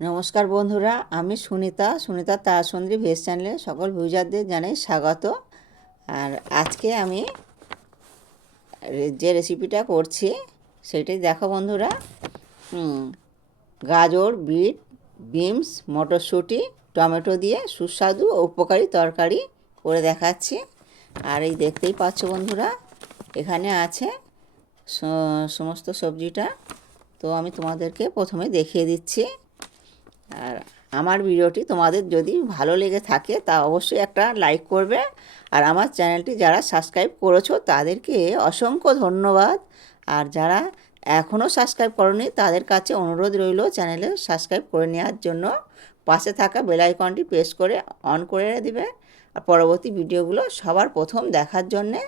নমস্কার বন্ধুরা, আমি সুনিতা সুনিতা তারসন্দ্রী ভেজ চ্যানেলে সকল ভিউজারদের জানাই স্বাগত। আর আজকে আমি যে রেসিপিটা করছি, সেটাই দেখো বন্ধুরা। গাজর, বিট, বিনস, মটরশুঁটি, টমেটো দিয়ে সুস্বাদু ও উপকারী তরকারি করে দেখাচ্ছি। আর এই দেখতেই পাচ্ছ বন্ধুরা, এখানে আছে সমস্ত সবজিটা। তো আমি তোমাদেরকে প্রথমে দেখিয়ে দিচ্ছি। আর আমার ভিডিওটি তোমাদের যদি ভালো লেগে থাকে, তা অবশ্যই একটা লাইক করবে। আর আমার চ্যানেলটি যারা সাবস্ক্রাইব করেছ, তাদেরকে অসংখ্য ধন্যবাদ। আর যারা এখনও সাবস্ক্রাইব করনি, তাদের কাছে অনুরোধ রইল চ্যানেলে সাবস্ক্রাইব করে নেওয়ার জন্য। পাশে থাকা বেলাইকনটি প্রেস করে অন করে দিবে। আর পরবর্তী ভিডিওগুলো সবার প্রথম দেখার জন্যে।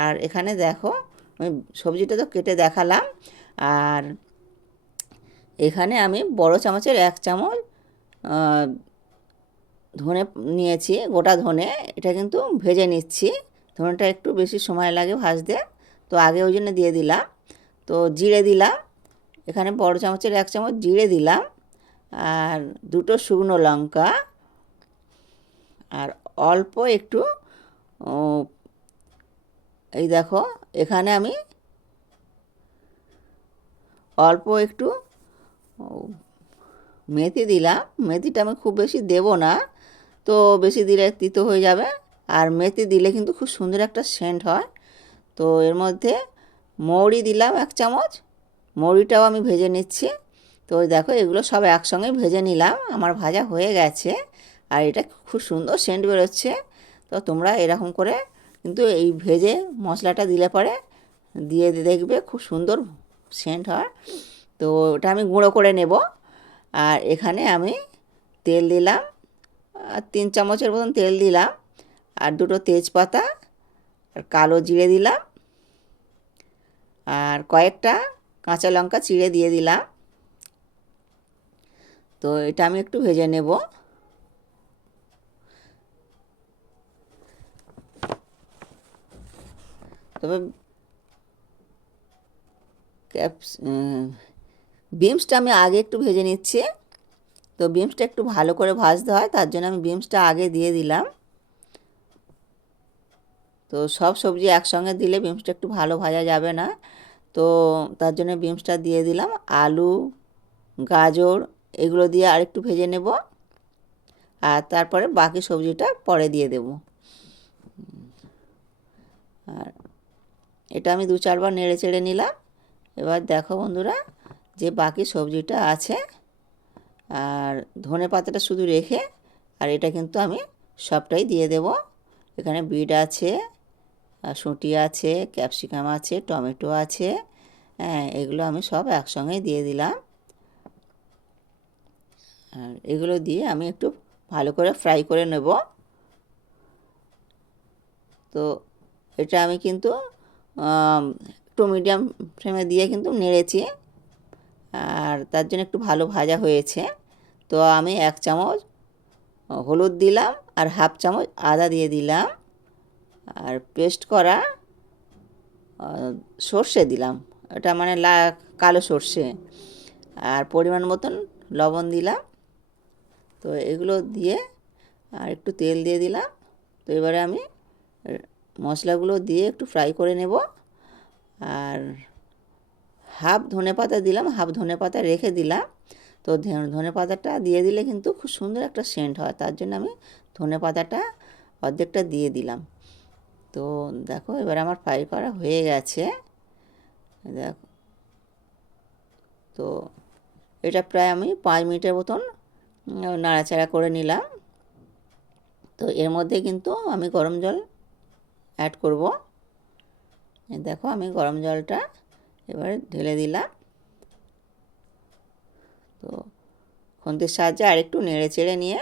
আর এখানে দেখো আমি সবজিটা তো কেটে দেখালাম। আর এখানে আমি বড় চামচের এক চামচ ধনে নিয়েছি, গোটা ধনে। এটা কিন্তু ভেজে নিচ্ছি। ধনেটা একটু বেশি সময় লাগে ভাজতে। তো আগে ওই জন্য দিয়ে দিলাম। তো জিরে দিলাম। এখানে বড় চামচের এক চামচ জিরে দিলাম। আর দুটো শুকনো লঙ্কা। আর অল্প একটু এই দেখো, এখানে আমি অল্প একটু মেথি দিলাম। মেথিটা আমি খুব বেশি দেব না, তো বেশি দিলে তিতো হয়ে যাবে। আর মেথি দিলে কিন্তু খুব সুন্দর একটা সেন্ট হয়। তো এর মধ্যে মৌরি দিলাম এক চামচ। মৌরিটাও আমি ভেজে নিচ্ছি। তো দেখো এগুলো সব একসঙ্গে ভেজে নিলাম, আমার ভাজা হয়ে গেছে। আর এটা খুব সুন্দর সেন্ট বেরোচ্ছে। তো তোমরা এরকম করে কিন্তু এই ভেজে মশলাটা দিলে পরে দিয়ে দেখবে খুব সুন্দর সেন্ট হয়। তো ওটা আমি গুঁড়ো করে নেব। আর এখানে আমি তেল দিলাম তিন চামচের মতন তেল দিলাম, আর দুটো তেজপাতা, আর কালো জিরে দিলাম, আর কয়েকটা কাঁচা লঙ্কা চিড়ে দিয়ে দিলাম। তো এটা আমি একটু ভেজে নেব। তবে ক্যাপস বিমসটা আমি আগে একটু ভেজে নিচ্ছি। তো বিমসটা একটু ভালো করে ভাজতে হয়, তার জন্য আমি বিমসটা আগে দিয়ে দিলাম। তো সব সবজি একসঙ্গে দিলে বিমসটা একটু ভালো ভাজা যাবে না। তো তার জন্য বিমসটা দিয়ে দিলাম। আলু, গাজর, এগুলো দিয়ে আরেকটু ভেজে নেব। আর তারপরে বাকি সবজিটা পরে দিয়ে দেব। আর এটা আমি দু চারবার নেড়ে চেড়ে নিলাম। এবার দেখো বন্ধুরা যে বাকি সবজিটা আছে আর ধনে পাতাটা শুধু রেখে আর এটা কিন্তু আমি সবটাই দিয়ে দেব। এখানে বিট আছে শুঁটি আছে, ক্যাপসিকাম আছে, টমেটো আছে হ্যাঁ এগুলো আমি সব একসঙ্গেই দিয়ে দিলাম। আর এগুলো দিয়ে আমি একটু ভালো করে ফ্রাই করে নেব। তো এটা আমি কিন্তু একটু মিডিয়াম ফ্লেমে দিয়ে কিন্তু নেড়েছি। আর তার জন্য একটু ভালো ভাজা হয়েছে। তো আমি এক চামচ হলুদ দিলাম আর হাফ চামচ আদা দিয়ে দিলাম। আর পেস্ট করা সর্ষে দিলাম। এটা মানে লা, কালো সর্ষে। আর পরিমাণ মতন লবণ দিলাম। তো এগুলো দিয়ে আর একটু তেল দিয়ে দিলাম। তো এবারে আমি মশলাগুলো দিয়ে একটু ফ্রাই করে নেব। আর হাফ ধনে পাতা দিলাম, হাফ ধনে পাতা রেখে দিলাম। তো ধনে পাতাটা দিয়ে দিলে কিন্তু খুব সুন্দর একটা সেন্ট হয়, তার জন্য আমি ধনে পাতাটা অর্ধেকটা দিয়ে দিলাম। তো দেখো, এবার আমার ফ্রাই করা হয়ে গেছে। দেখো, তো এটা প্রায় আমি পাঁচ মিনিটের মতন নাড়াচাড়া করে নিলাম। তো এর মধ্যে কিন্তু আমি গরম জল অ্যাড করব। দেখো, আমি গরম জলটা এবারে ঢেলে দিলাম। তো খুন্তির সাহায্যে আরেকটু নেড়ে চেড়ে নিয়ে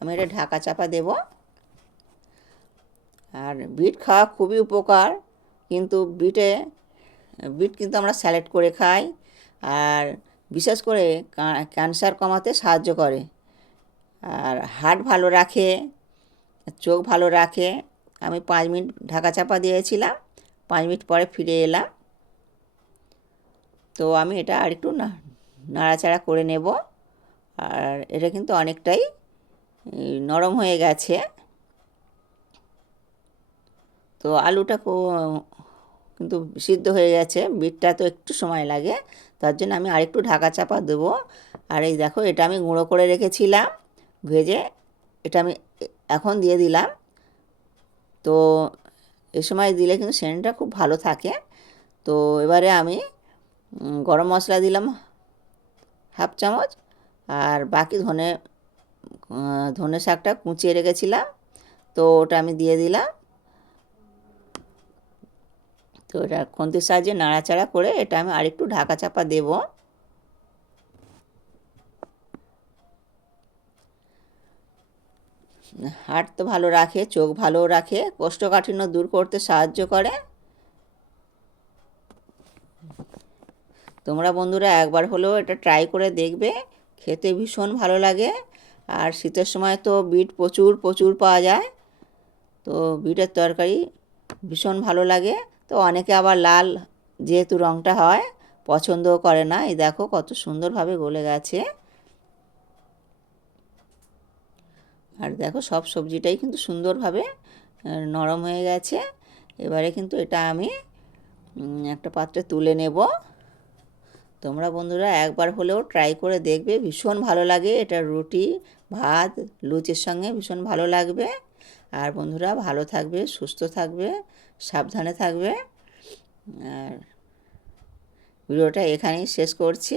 আমি এটা ঢাকা চাপা দেব। আর বিট খাওয়া খুবই উপকার, কিন্তু বিটে, বিট কিন্তু আমরা স্যালাড করে খাই আর বিশেষ করে ক্যান্সার কমাতে সাহায্য করে। আর হার্ট ভালো রাখে, চোখ ভালো রাখে, আমি পাঁচ মিনিট ঢাকা চাপা দিয়েছিলাম, পাঁচ মিনিট পরে ফিরে এলাম। তো আমি এটা আরেকটু না, নাড়াচাড়া করে নেব। আর এটা কিন্তু অনেকটাই নরম হয়ে গেছে। তো আলুটা কিন্তু সিদ্ধ হয়ে গেছে, বিটটা তো একটু সময় লাগে, তার জন্য আমি আরেকটু ঢাকা চাপা দেবো। আর এই দেখো, এটা আমি গুঁড়ো করে রেখেছিলাম, ভেজে এটা আমি এখন দিয়ে দিলাম। তো এ সময় দিলে কিন্তু সেন্টটা খুব ভালো থাকে। তো এবারে আমি গরম মশলা দিলাম, হাফ চামচ, আর বাকি ধনে ধনে শাকটা কুচিয়ে রেখেছিলাম, তো ওটা আমি দিয়ে দিলাম। তো এটা খুন্তির সাহায্যে নাড়াচাড়া করে এটা আমি আরেকটু ঢাকা চাপা দেব। হার্ট তো ভালো রাখে, চোখ ভালো রাখে, কোষ্ঠকাঠিন্য দূর করতে সাহায্য করে। তোমরা বন্ধুরা একবার হলেও এটা ট্রাই করে দেখবে। খেতে ভীষণ ভালো লাগে। আর শীতের সময় তো বিট প্রচুর প্রচুর পাওয়া যায়। তো বিটের তরকারি ভীষণ ভালো লাগে। তো অনেকে আবার লাল যেহেতু রঙটা হয়, পছন্দও করে না। এই দেখো কত সুন্দরভাবে গলে গেছে। আর দেখো সব সবজিটাই কিন্তু সুন্দরভাবে নরম হয়ে গেছে। এবারে কিন্তু এটা আমি একটা পাত্রে তুলে নেব। তোমরা বন্ধুরা একবার হলেও ট্রাই করে দেখবে, ভীষণ ভালো লাগে। এটা রুটি, ভাত, লুচির সঙ্গে ভীষণ ভালো লাগবে। আর বন্ধুরা ভালো থাকবে, সুস্থ থাকবে, সাবধানে থাকবে। আর ভিডিওটা এখানেই শেষ করছি।